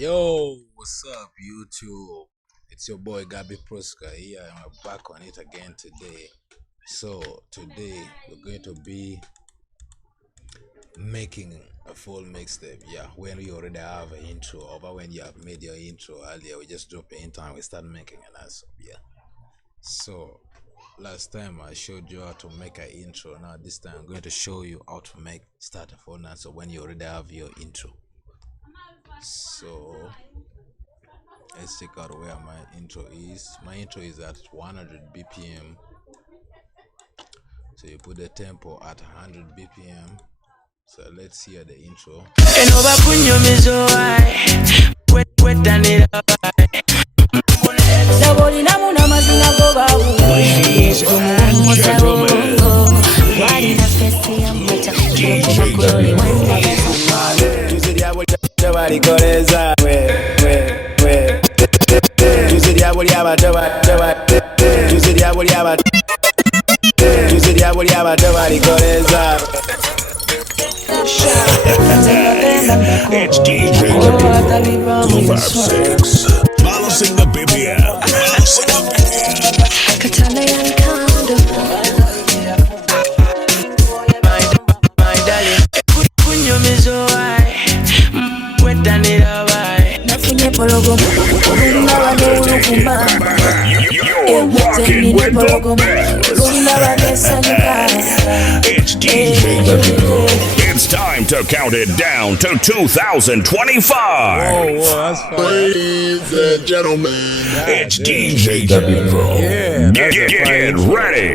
Yo, what's up, YouTube? It's your boy Gabbyproscra here. I'm back on it again today. So, today we're going to be making a full mixtape. Yeah, when we already have an intro, or when you have made your intro earlier, we just drop it in time, we start making an answer. Yeah. So, last time I showed you how to make an intro. Now, this time I'm going to show you how to start a full answer when you already have your intro. So let's check out where my intro is. My intro is at 100 bpm. So you put the tempo at 100 bpm. So let's hear the intro. It's DJ 256. Balancing the BBM. My darling, when you miss so high, wet and it away. You're rocking with the best. It's DJ. It's time to count it down to 2025. Whoa, that's fine. Ladies and gentlemen, it's DJ Gabbyproscra. Yeah, get ready.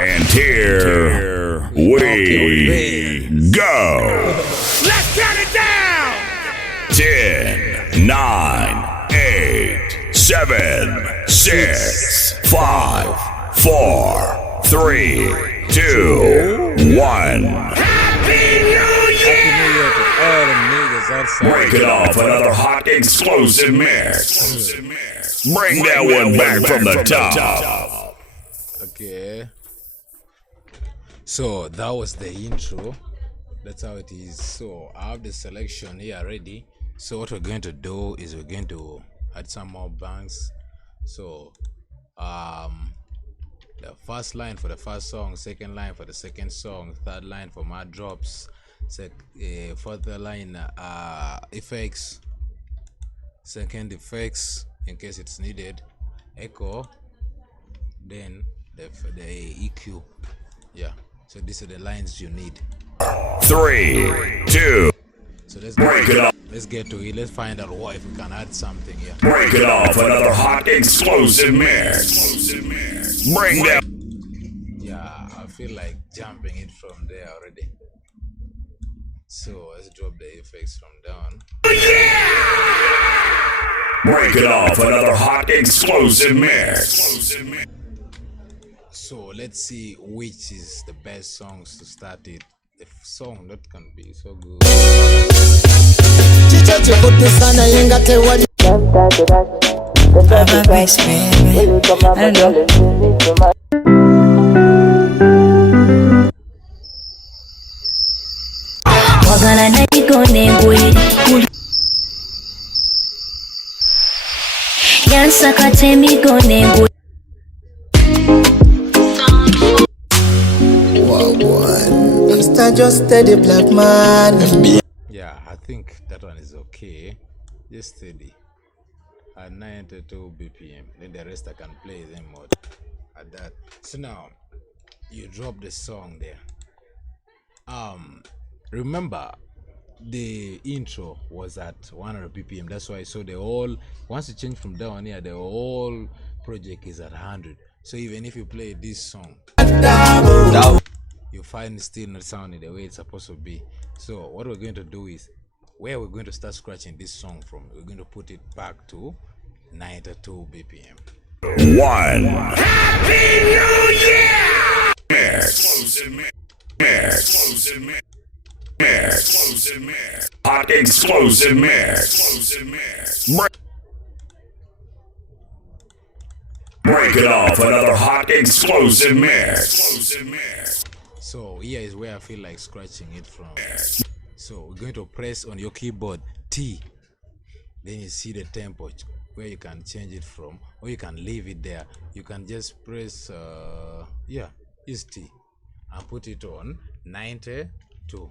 And here we go. Let's count it down. 10, 9, 8, 7, 6, 5, 4, 3, 2, 1. Happy New Year to all the niggas outside. Break it off, another hot exclusive mix. Bring that one back from the top. Okay. So that was the intro. That's how it is. So I have the selection here ready. So what we're going to do is we're going to add some more banks. So the first line for the first song, second line for the second song, third line for my drops, fourth line effects, second effects in case it's needed, echo, then the EQ. Yeah, so these are the lines you need. 3, 2. So let's break it up. Let's get to it. Let's find out what if we can add something here. Break it off, another hot explosive mix. Bring that. Yeah, I feel like jumping it from there already. So let's drop the effects from down. Yeah! Break it off, another hot explosive mix. So let's see which is the best songs to start it. The song that can be so good. I don't know. Just steady, black man. Yeah, I think that one is okay. Just steady at 92 bpm. Then the rest I can play them more at that. So now you drop the song there. Remember the intro was at 100 bpm. That's why. So the whole, once you change from down here, the whole project is at 100. So even if you play this song, you find still not sounding the way it's supposed to be. So what we're going to do is, where we're going to start scratching this song from, we're going to put it back to 92 bpm. 1. Happy New Year! Mix. Hot explosive mix. Break it off, another hot explosive mix. So here is where I feel like scratching it from. So we're going to press on your keyboard T, Then you see the tempo where you can change it from, or you can leave it there. You can just press is T and put it on 92.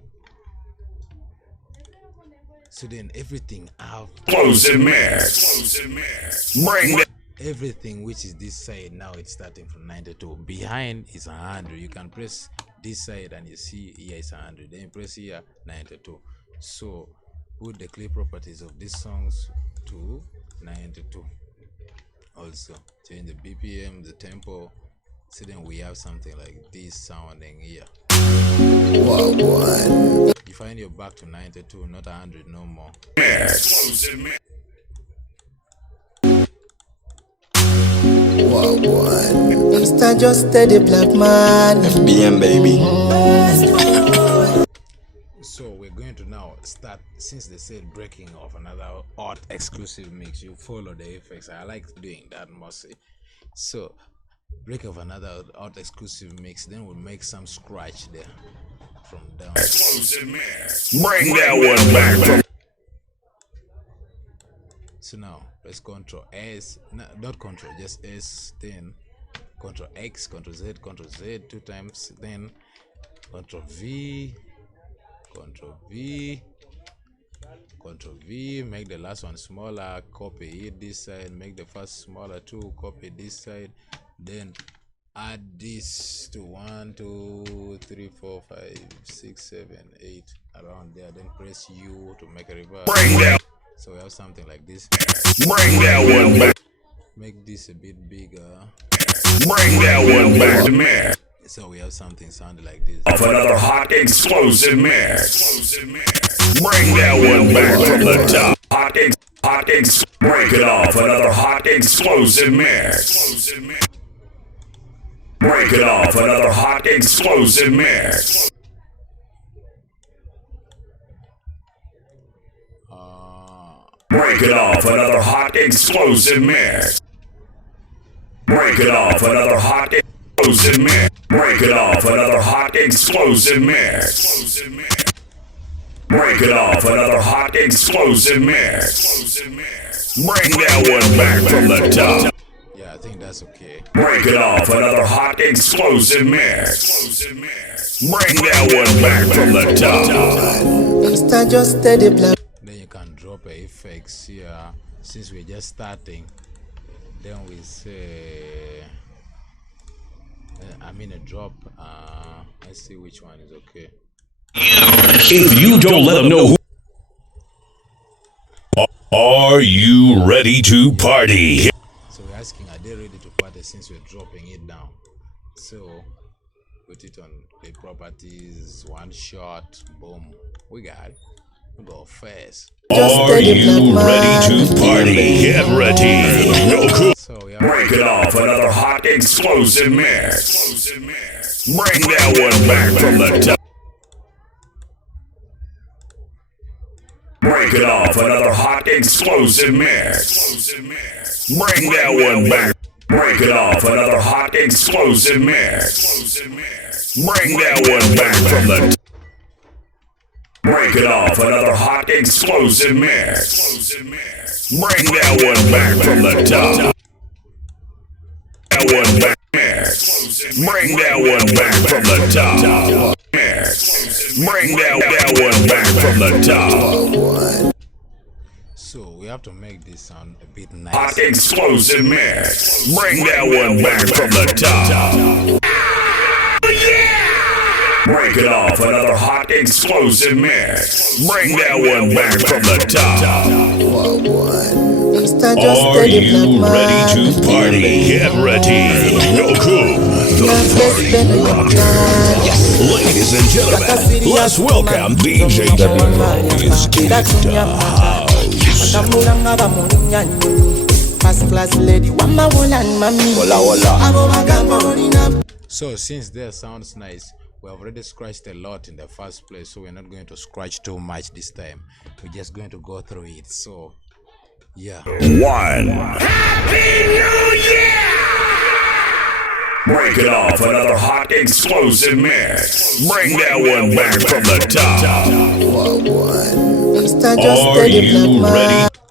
So then everything Explosive mix. Bring that. everything which is this side now, it's starting from 92. Behind is 100. You can press this side and you see here is 100. Then you press here 92. So put the clip properties of these songs to 92. Also change the BPM, the tempo. So then we have something like this sounding here. You find you're back to 92, not 100 no more. Explosive mix. Insta just steady black man. FBM baby. So we're going to now start, since they said breaking of another art exclusive mix, you follow the effects. I like doing that mostly. So break of another art exclusive mix, then we'll make some scratch there from down. Explosive mix. Bring that one back from. So now let's Control S, not Control, just S, then Control X, Control Z, 2 times, then Control V, Control V, Control V, make the last one smaller, copy it this side, make the first smaller too, copy this side, then add this to 1, 2, 3, 4, 5, 6, 7, 8 around there, then press U to make a reverse. Bring that. So we have something like this. Bring that one back. Make this a bit bigger. Bring that one back to mix. So we have something sounding like this. Of another hot explosive mix. Bring that one back from the top. Break it off. Another hot explosive mix. Break it off. Another hot explosive mix. Break it off. Another hot explosive mix. Break it off. Another hot explosive mix. Break it off. Another hot explosive mix. Break it off. Another hot explosive mix. Bring that one back from the top. Yeah, I think that's okay. Break it off. Another hot explosive mix. Bring that one back from the top. Insta just steady black. Then you can drop effects here. Since we're just starting, then we say a drop. Let's see which one is okay. If you don't let them know who. Are you ready to party? So we're asking, are they ready to party since we're dropping it down? So put it on the properties, one shot, boom, we got it. We go fast. Are you ready to party? Get ready. No cool. So we Break it off. Another hot explosive mix. Bring that one back from the top. Break it off. Another hot explosive mix. Bring that one back. Break it off. Another hot explosive mix. Bring that one back from the top. Break it off. Another hot explosive mix. Bring that one back from the top. That one back mix. Bring that one back from the top. Mix. Bring that one back from the top. So we have to make this sound a bit nice. Hot explosive mix. Bring that one back from the top. Break it off. Another hot explosive mix. Bring that one back from the top. Insta just Are steady you black ready man. to party? Get ready. No cool. The party rock. Ladies and gentlemen, let's welcome DJ Gabbyproscra in the house. First class lady, wama wolan mami. Abo bagamba. So since that sounds nice, we have already scratched a lot in the first place, so we're not going to scratch too much this time. We're just going to go through it. So yeah. One. Happy New Year! Break it off. Another hot explosive mix. Bring that one back from the top. Insta just Are steady you black man. ready?